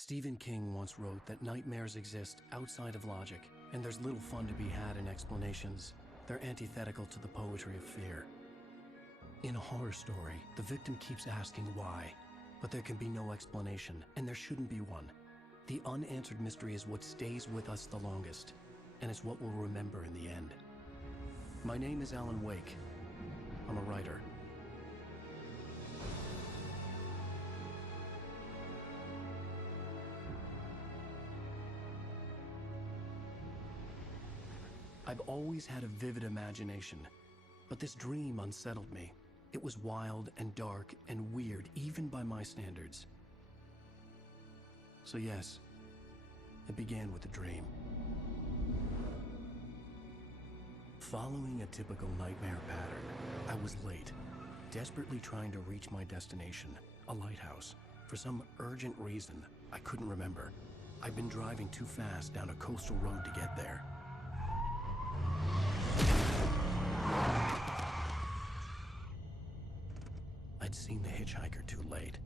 Stephen King once wrote that nightmares exist outside of logic, and there's little fun to be had in explanations. They're antithetical to the poetry of fear. In a horror story, the victim keeps asking why, but there can be no explanation, and there shouldn't be one. The unanswered mystery is what stays with us the longest, and it's what we'll remember in the end. My name is Alan Wake. I'm a writer. I've always had a vivid imagination, but this dream unsettled me. It was wild and dark and weird, even by my standards. So yes, it began with a dream. Following a typical nightmare pattern, I was late, desperately trying to reach my destination, a lighthouse. For some urgent reason, I couldn't remember. I'd been driving too fast down a coastal road to get there. I'd seen the hitchhiker too late.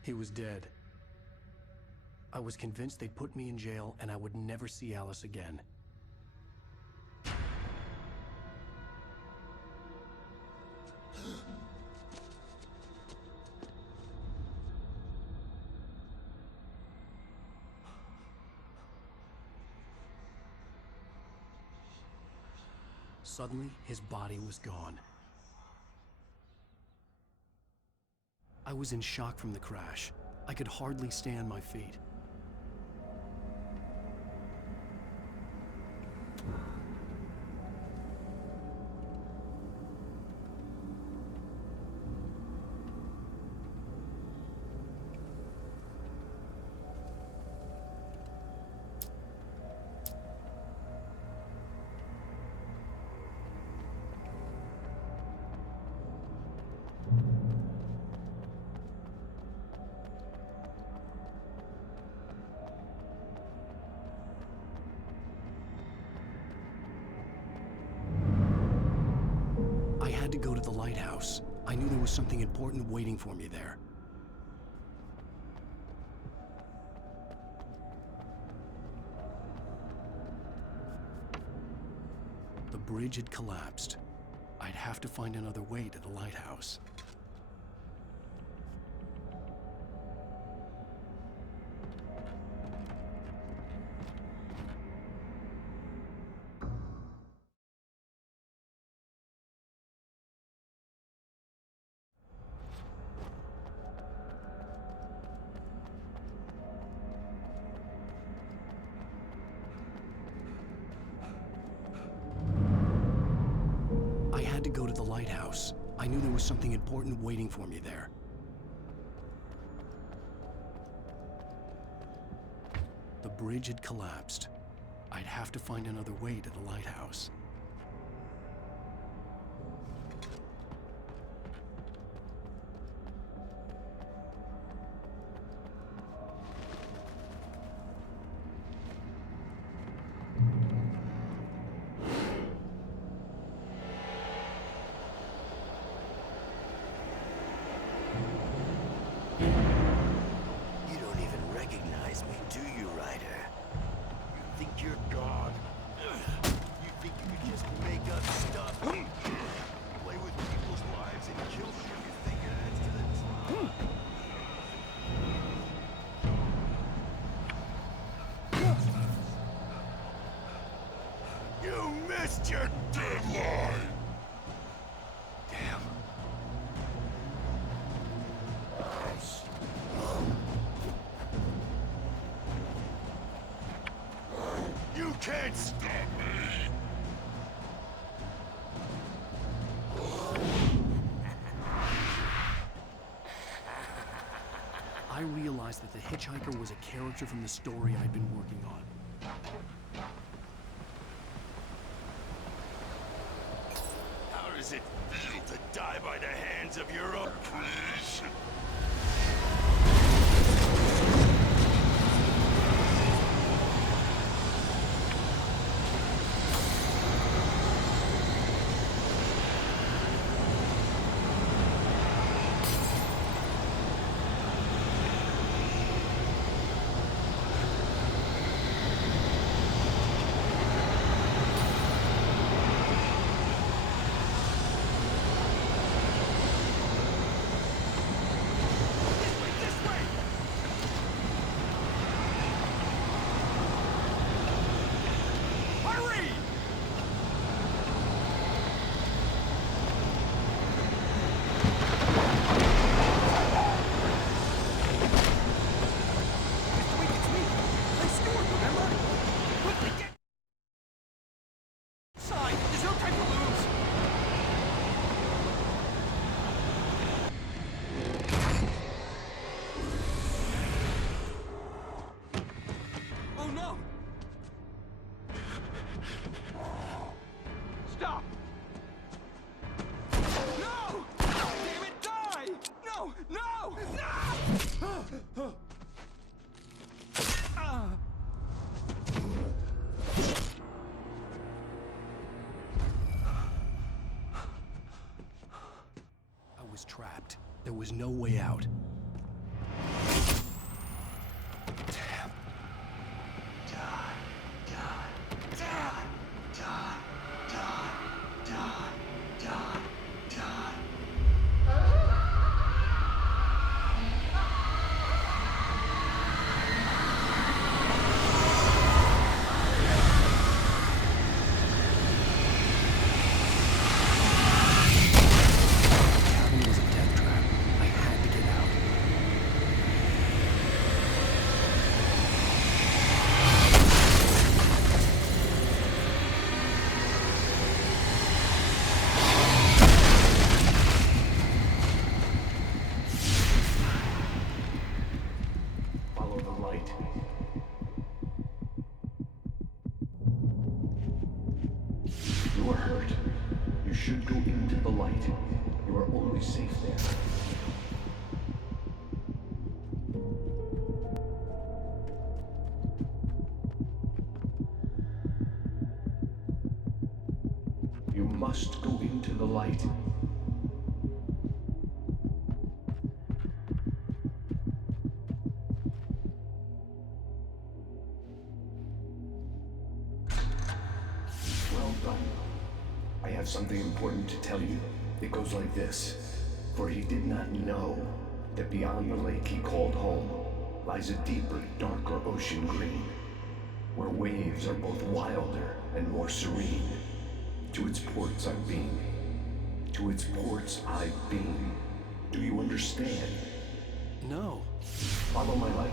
He was dead. I was convinced they'd put me in jail and I would never see Alice again. Suddenly, his body was gone. I was in shock from the crash. I could hardly stay on my feet. I had to go to the lighthouse. I knew there was something important waiting for me there. The bridge had collapsed. I'd have to find another way to the lighthouse. I had to go to the lighthouse. I knew there was something important waiting for me there. The bridge had collapsed. I'd have to find another way to the lighthouse. You don't even recognize me, do you, Ryder? You think you're God? You think you can just make up stuff? Play with people's lives and kill them? You think it adds to the drama? You missed your deadline! Damn. You can't stop me! I realized that the hitchhiker was a character from the story I'd been working on. How does it feel to die by the hands of your own? Please. was trapped. There was no way out. Damn. You are hurt. You should go into the light. You are only safe there. You must go into the light. Well done. I have something important to tell you. It goes like this. For he did not know that beyond the lake he called home lies a deeper, darker ocean green, where waves are both wilder and more serene. To its ports I've been. To its ports I've been. Do you understand? No. Follow my light.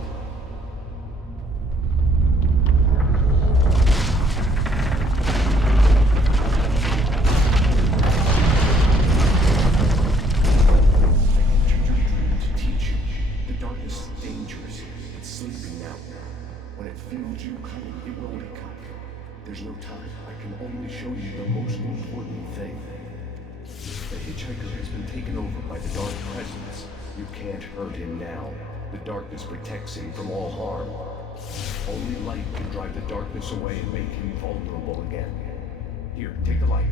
There's no time. I can only show you the most important thing. The hitchhiker has been taken over by the dark presence. You can't hurt him now. The darkness protects him from all harm. Only light can drive the darkness away and make him vulnerable again. Here, take the light.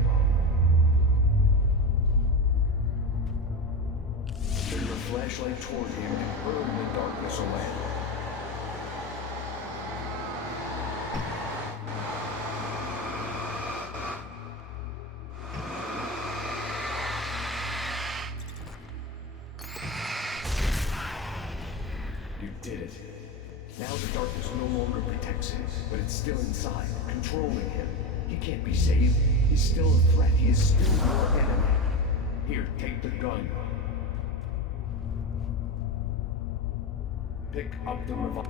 Turn your flashlight toward him and burn the darkness away. You did it. Now the darkness no longer protects him, but it's still inside, controlling him. He can't be saved. He's still a threat. He is still your enemy. Here, take the gun. Pick up the revolver.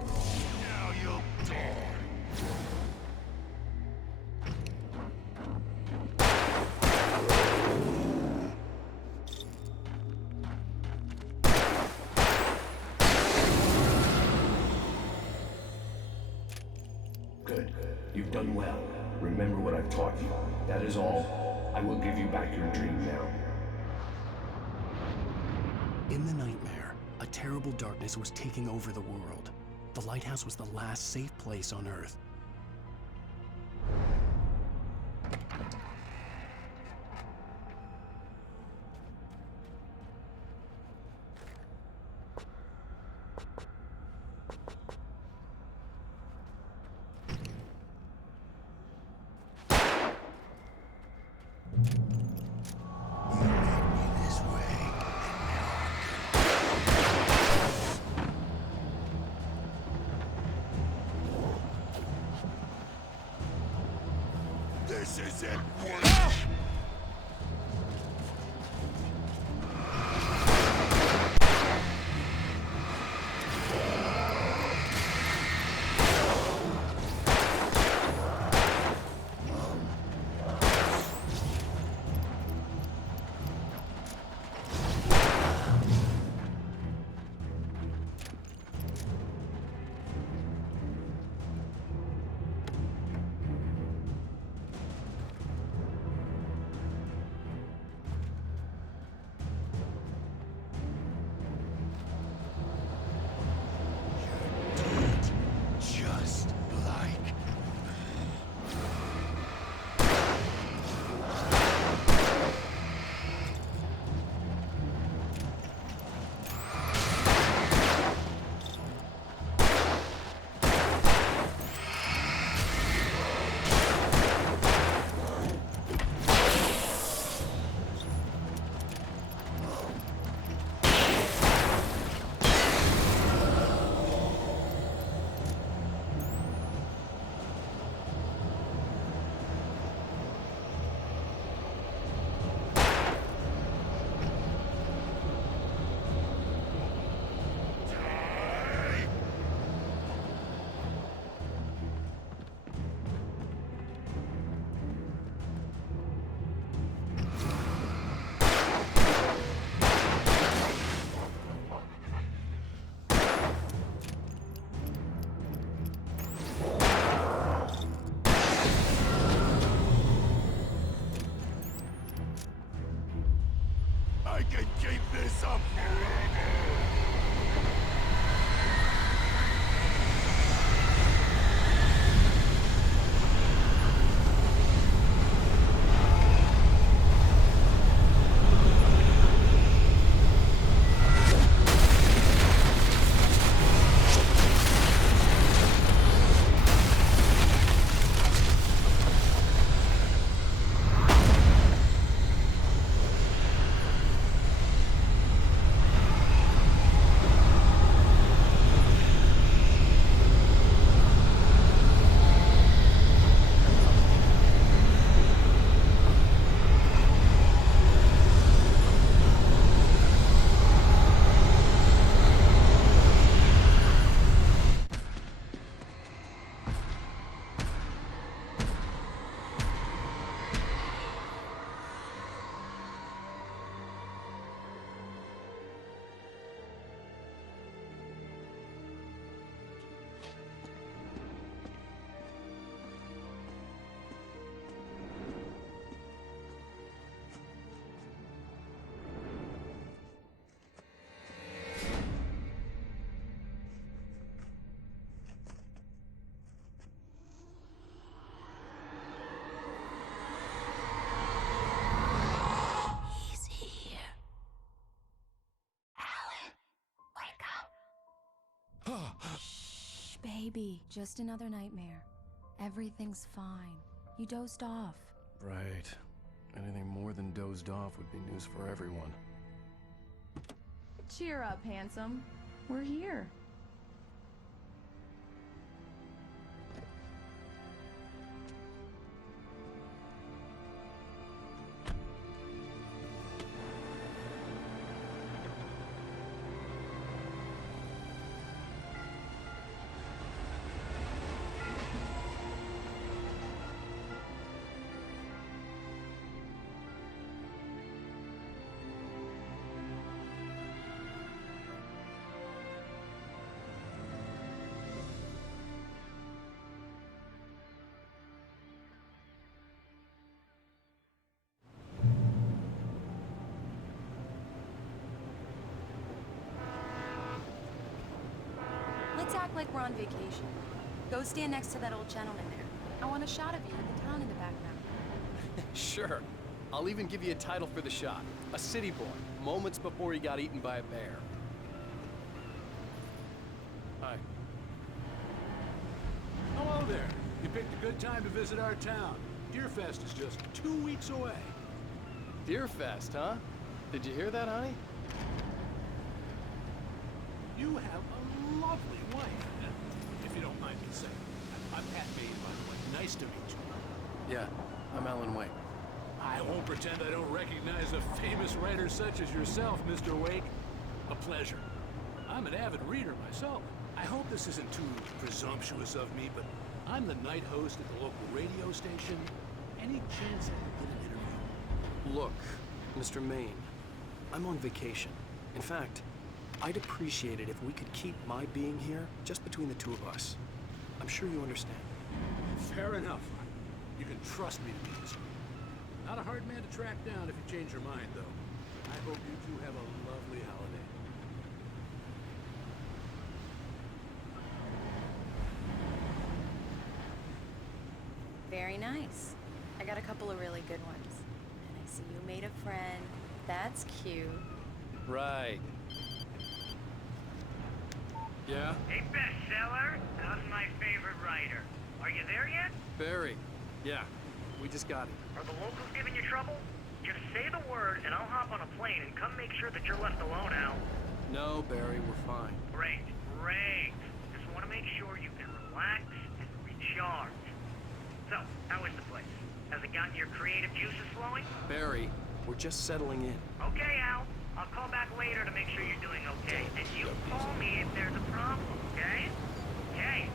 Now you'll die. Good. You've done well. Remember what I've taught you. That is all. I will give you back your dream now. In the nightmare, a terrible darkness was taking over the world. The lighthouse was the last safe place on Earth. This isn't worth. keep this up forever! Shh, baby. Just another nightmare. Everything's fine. You dozed off. Right. Anything more than dozed off would be news for everyone. Cheer up, handsome. We're here. Let's act like we're on vacation. Go stand next to that old gentleman there. I want a shot of you with the town in the background. Sure. I'll even give you a title for the shot. A city boy, moments before he got eaten by a bear. Hi. Hello there. You picked a good time to visit our town. Deerfest is just 2 weeks away. Deerfest, huh? Did you hear that, honey? You have a lovely wife, if you don't mind me saying. I'm Pat Mays, by the way. Nice to meet you. Yeah, I'm Alan Wake. I won't pretend I don't recognize a famous writer such as yourself, Mr. Wake. A pleasure. I'm an avid reader myself. I hope this isn't too presumptuous of me, but I'm the night host at the local radio station. Any chance I could get an interview? Look, Mr. Maine, I'm on vacation. In fact, I'd appreciate it if we could keep my being here just between the two of us. I'm sure you understand. Fair enough. You can trust me to be this. Not a hard man to track down if you change your mind, though. I hope you two have a lovely holiday. Very nice. I got a couple of really good ones. And I see you made a friend. That's cute. Right. Yeah? Hey, bestseller, how's my favorite writer? Are you there yet? Barry. Yeah, we just got it. Are the locals giving you trouble? Just say the word and I'll hop on a plane and come make sure that you're left alone, Al. No, Barry, we're fine. Great, great. Just want to make sure you can relax and recharge. So, how is the place? Has it gotten your creative juices flowing? Barry, we're just settling in. Okay, Al. I'll call back later to make sure you're doing okay. And you call me if there's a problem, okay? Okay.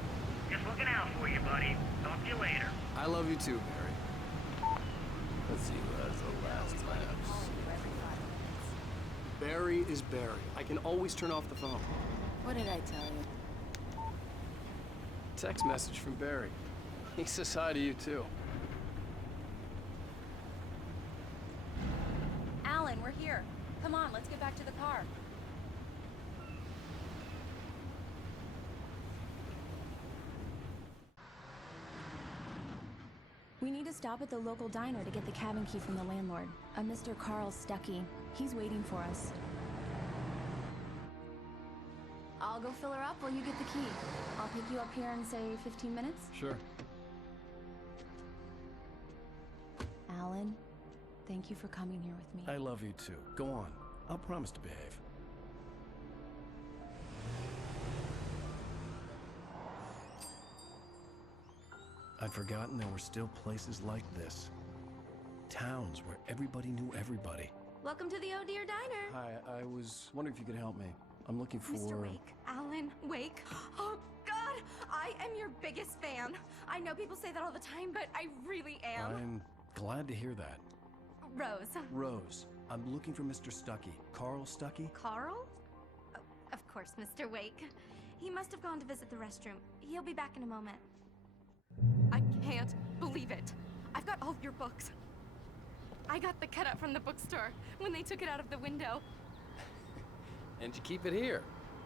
Just looking out for you, buddy. Talk to you later. I love you too, Barry. Let's see who has the last laughs. Barry is Barry. I can always turn off the phone. What did I tell you? Text message from Barry. He says hi to you too. Alan, we're here. Come on, let's get back to the car. We need to stop at the local diner to get the cabin key from the landlord, a Mr. Carl Stuckey. He's waiting for us. I'll go fill her up while you get the key. I'll pick you up here in, say, 15 minutes? Sure. Alan, thank you for coming here with me. I love you too. Go on. I'll promise to behave. I'd forgotten there were still places like this. Towns where everybody knew everybody. Welcome to the Oh Dear Diner. Hi, I was wondering if you could help me. I'm looking for... Mr. Wake, Alan Wake. Oh, God, I am your biggest fan. I know people say that all the time, but I really am. I'm glad to hear that. Rose. Rose, I'm looking for Mr. Stuckey. Carl Stuckey? Carl? Oh, of course, Mr. Wake. He must have gone to visit the restroom. He'll be back in a moment. I can't believe it. I've got all of your books. I got the cutout from the bookstore when they took it out of the window. And you keep it here.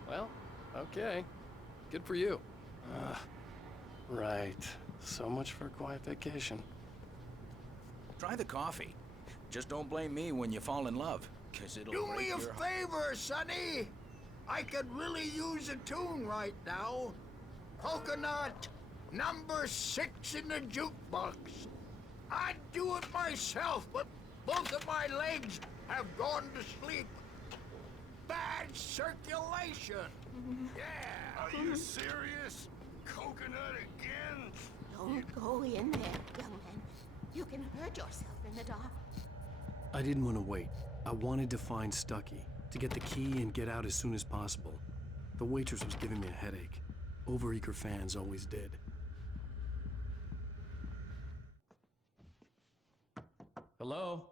Well, okay. Good for you. Right. So much for a quiet vacation. Try the coffee. Just don't blame me when you fall in love, 'cause it'll Do break me a your heart. favor, Sonny. I could really use a tune right now. Coconut, number 6 in the jukebox. I'd do it myself, but both of my legs have gone to sleep. Bad circulation. Yeah. Are you serious? Coconut again? Don't go in there, young man. You can hurt yourself in the dark. I didn't want to wait. I wanted to find Stuckey, to get the key and get out as soon as possible. The waitress was giving me a headache. Overeager fans always did. Hello?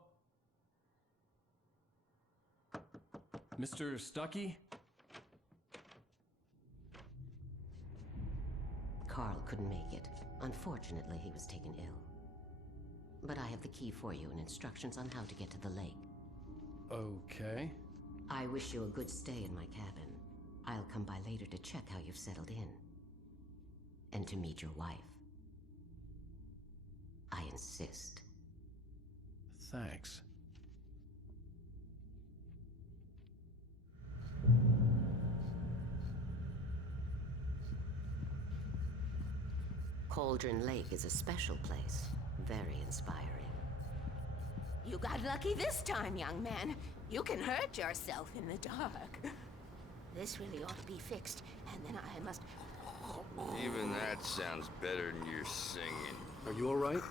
Mr. Stuckey? Carl couldn't make it. Unfortunately, he was taken ill. But I have the key for you and instructions on how to get to the lake. Okay. I wish you a good stay in my cabin. I'll come by later to check how you've settled in. And to meet your wife. I insist. Thanks. Cauldron Lake is a special place. Very inspiring. You got lucky this time, young man. You can hurt yourself in the dark. This really ought to be fixed, and then I must... Even that sounds better than your singing. Are you all right?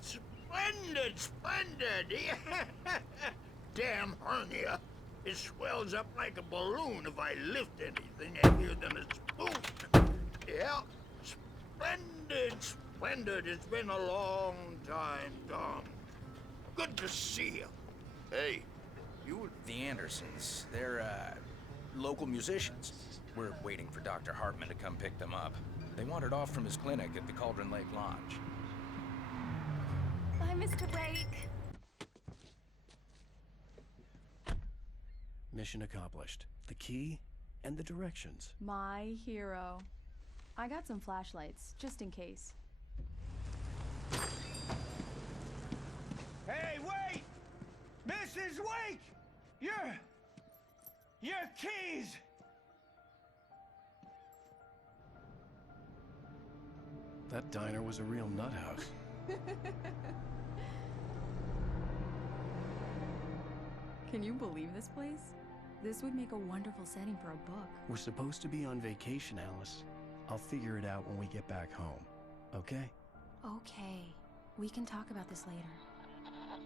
Splendid, splendid! Damn hernia. It swells up like a balloon if I lift anything heavier than a spoon. Yeah, splendid, splendid. It's been a long time, Tom. Good to see you. Hey, You, the Andersons, they're, local musicians. We're waiting for Dr. Hartman to come pick them up. They wandered off from his clinic at the Cauldron Lake Lodge. Bye, Mr. Wake. Mission accomplished. The key and the directions. My hero. I got some flashlights, just in case. Hey, wait! Mrs. Wake! Your keys! That diner was a real nut house. Can you believe this place? This would make a wonderful setting for a book. We're supposed to be on vacation, Alice. I'll figure it out when we get back home. Okay? Okay. We can talk about this later.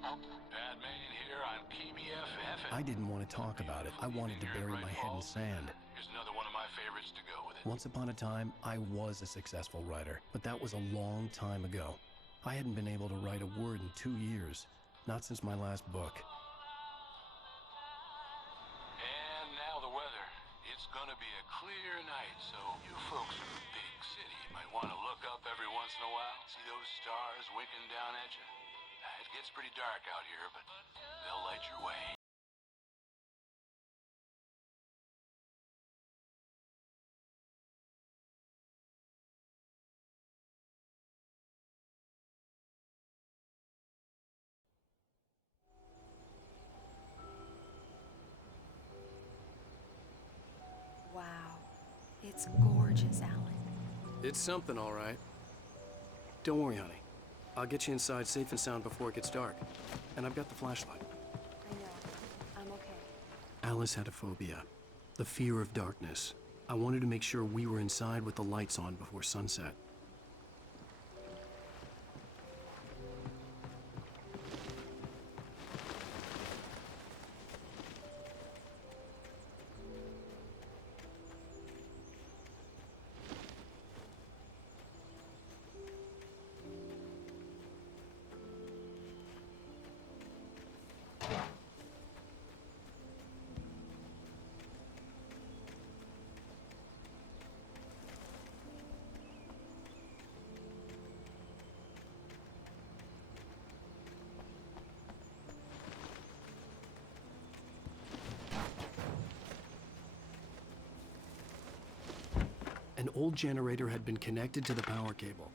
Batman here on PBFF. I didn't want to talk about it. I wanted to bury my head in sand. Here's another one of my favorites to go with it. Once upon a time, I was a successful writer, but that was a long time ago. I hadn't been able to write a word in 2 years. Not since my last book. And now the weather. It's gonna be a clear night, so you folks in the big city might want to look up every once in a while. See those stars winking down at you? It gets pretty dark out here, but they'll light your way. Wow. It's gorgeous, Alan. It's something, all right. Don't worry, honey. I'll get you inside safe and sound before it gets dark. And I've got the flashlight. I know. I'm okay. Alice had a phobia. The fear of darkness. I wanted to make sure we were inside with the lights on before sunset. An old generator had been connected to the power cable.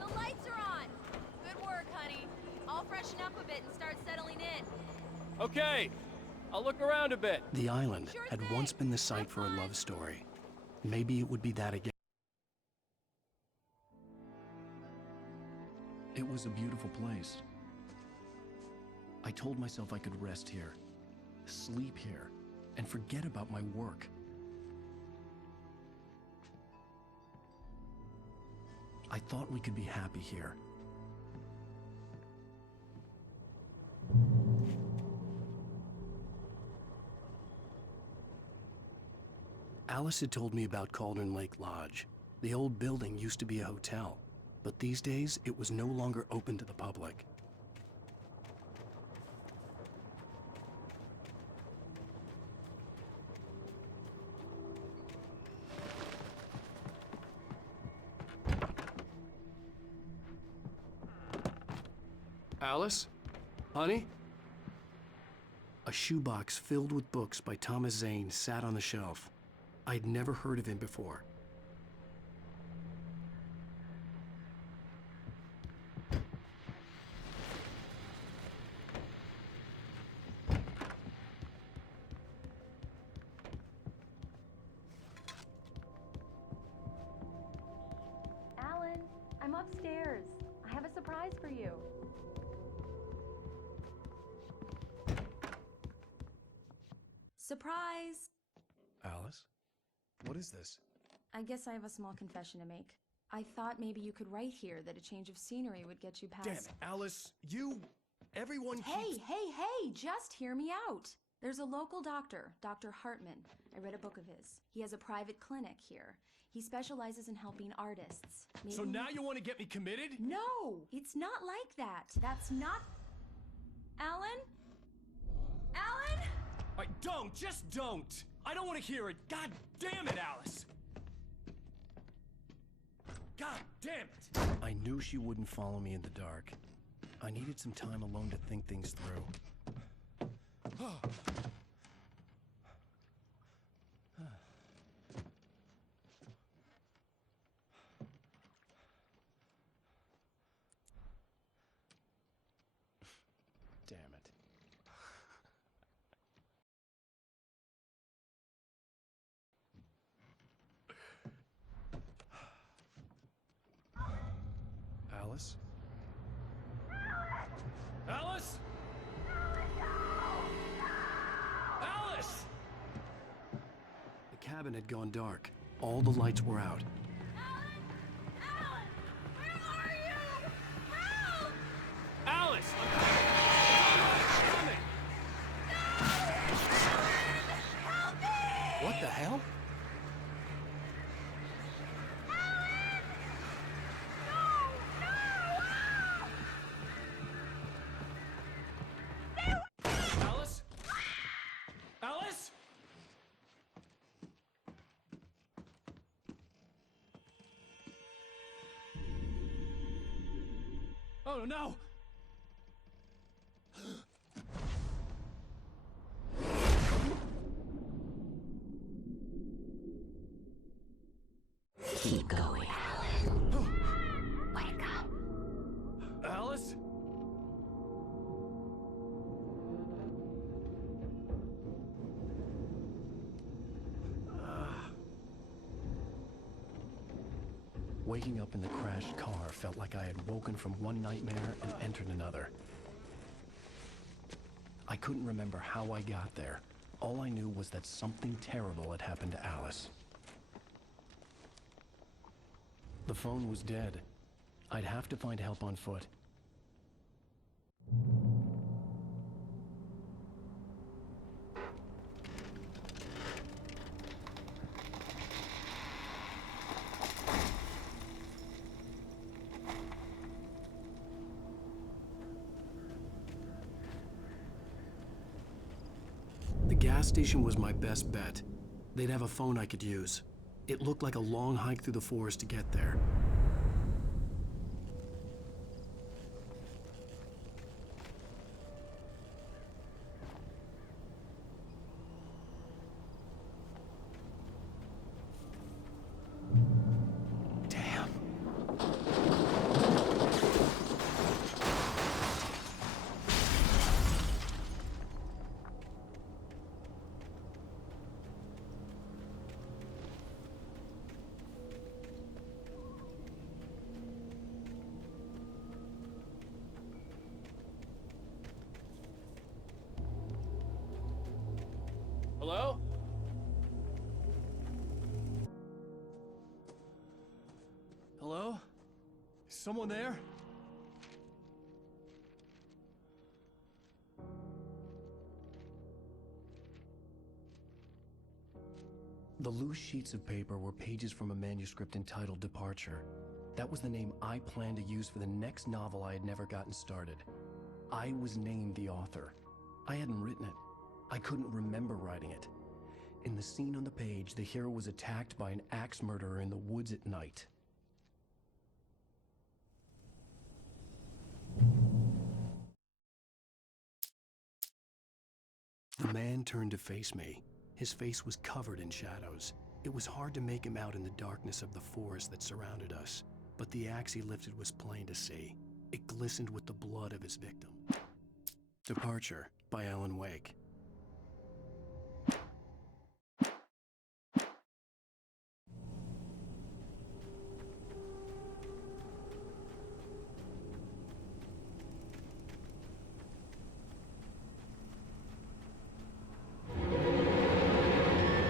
The lights are on! Good work, honey. I'll freshen up a bit and start settling in. Okay, I'll look around a bit. The island Sure had thing. once been the site Have for a fun. love story. Maybe it would be that again. It was a beautiful place. I told myself I could rest here, sleep here, and forget about my work. I thought we could be happy here. Alice had told me about Cauldron Lake Lodge. The old building used to be a hotel, but these days it was no longer open to the public. Alice? Honey? A shoebox filled with books by Thomas Zane sat on the shelf. I'd never heard of him before. Alan, I'm upstairs. I have a surprise for you. Surprise! Alice? What is this? I guess I have a small confession to make. I thought maybe you could write here that a change of scenery would get you past... Damn it, Alice, everyone Hey, just hear me out. There's a local doctor, Dr. Hartman. I read a book of his. He has a private clinic here. He specializes in helping artists. Maybe... So now you want to get me committed? No, it's not like that. That's not... Alan? Alan? Just don't! I don't want to hear it! God damn it, Alice! God damn it! I knew she wouldn't follow me in the dark. I needed some time alone to think things through. Damn it. Alice? Alice? Alice! The cabin had gone dark. All the lights were out. Alice! What the hell? Oh, no! Keep going, Alice. Wake up. Alice? Waking up in the crashed car felt like I had woken from one nightmare and entered another. I couldn't remember how I got there. All I knew was that something terrible had happened to Alice. The phone was dead. I'd have to find help on foot. The gas station was my best bet. They'd have a phone I could use. It looked like a long hike through the forest to get there. Damn. Hello? Hello? Is someone there? The loose sheets of paper were pages from a manuscript entitled Departure. That was the name I planned to use for the next novel I had never gotten started. I was named the author. I hadn't written it. I couldn't remember writing it. In the scene on the page, the hero was attacked by an axe murderer in the woods at night. The man turned to face me. His face was covered in shadows. It was hard to make him out in the darkness of the forest that surrounded us, but the axe he lifted was plain to see. It glistened with the blood of his victim. Departure by Alan Wake.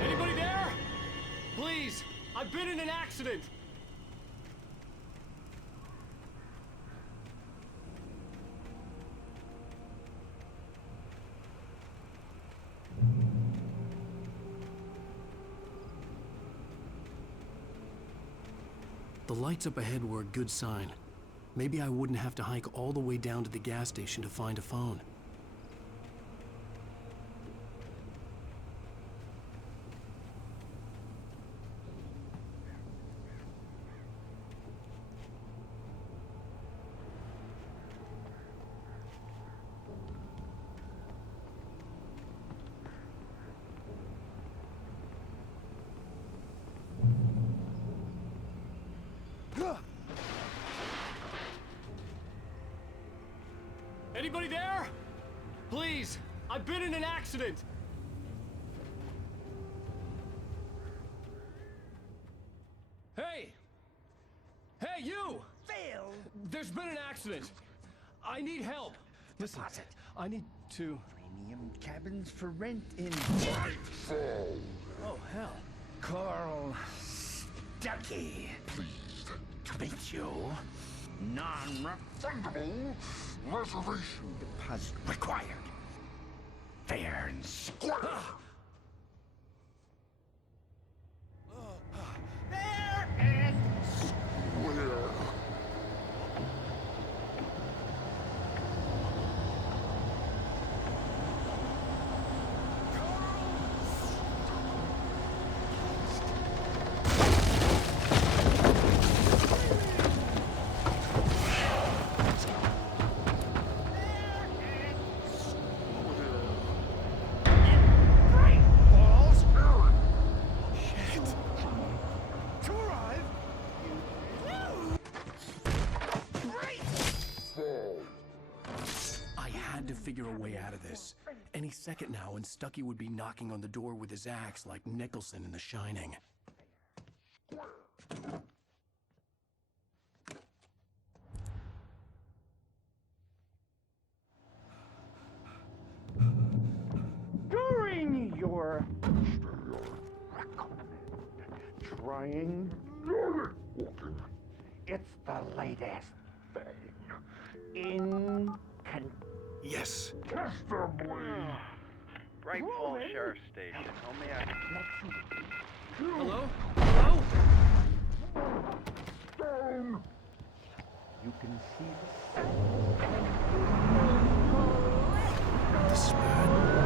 Anybody there? Please, I've been in an accident. The lights up ahead were a good sign. Maybe I wouldn't have to hike all the way down to the gas station to find a phone. Anybody there? Please, I've been in an accident. Hey! Hey, you! Phil! There's been an accident. I need help. Listen, I need to... Premium cabins for rent in Nightfall. Oh, hell. Carl Stuckey. Pleased To meet you. Non-refundable reservation. deposit required. Fair and square. Fair and Where? had to figure a way out of this. Any second now, and Stucky would be knocking on the door with his axe like Nicholson in The Shining. During your trying, it's the latest thing in Yes. Bright Falls Sheriff Station. How may I... Hello? Hello? Stone. You can see This is bad.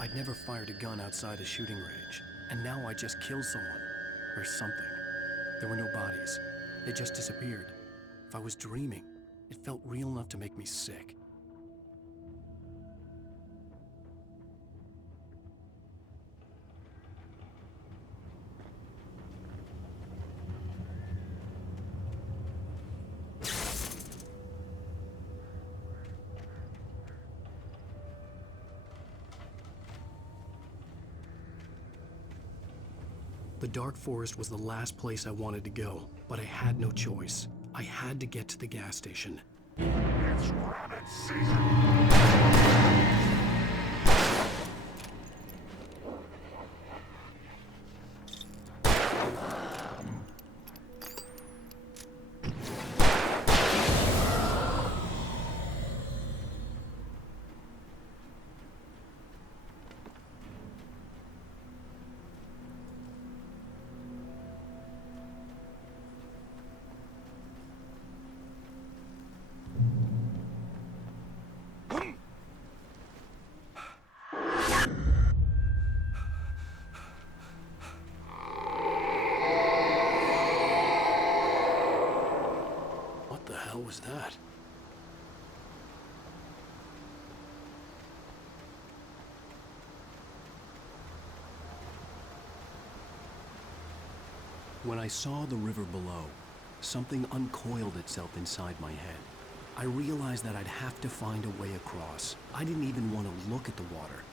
I'd never fired a gun outside a shooting range, and now I just killed someone. Or something. There were no bodies. They just disappeared. If I was dreaming, it felt real enough to make me sick. The dark forest was the last place I wanted to go, but I had no choice. I had to get to the gas station. It's rabbit season. What was that? When I saw the river below, something uncoiled itself inside my head. I realized that I'd have to find a way across. I didn't even want to look at the water.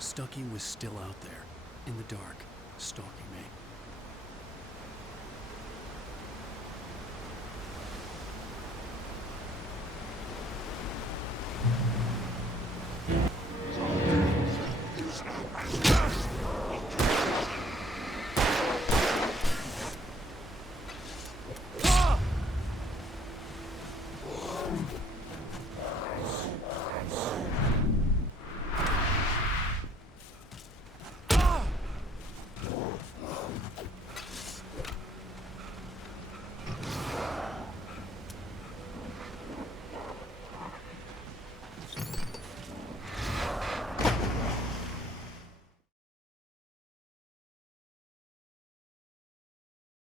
Stucky was still out there, in the dark, stalking me.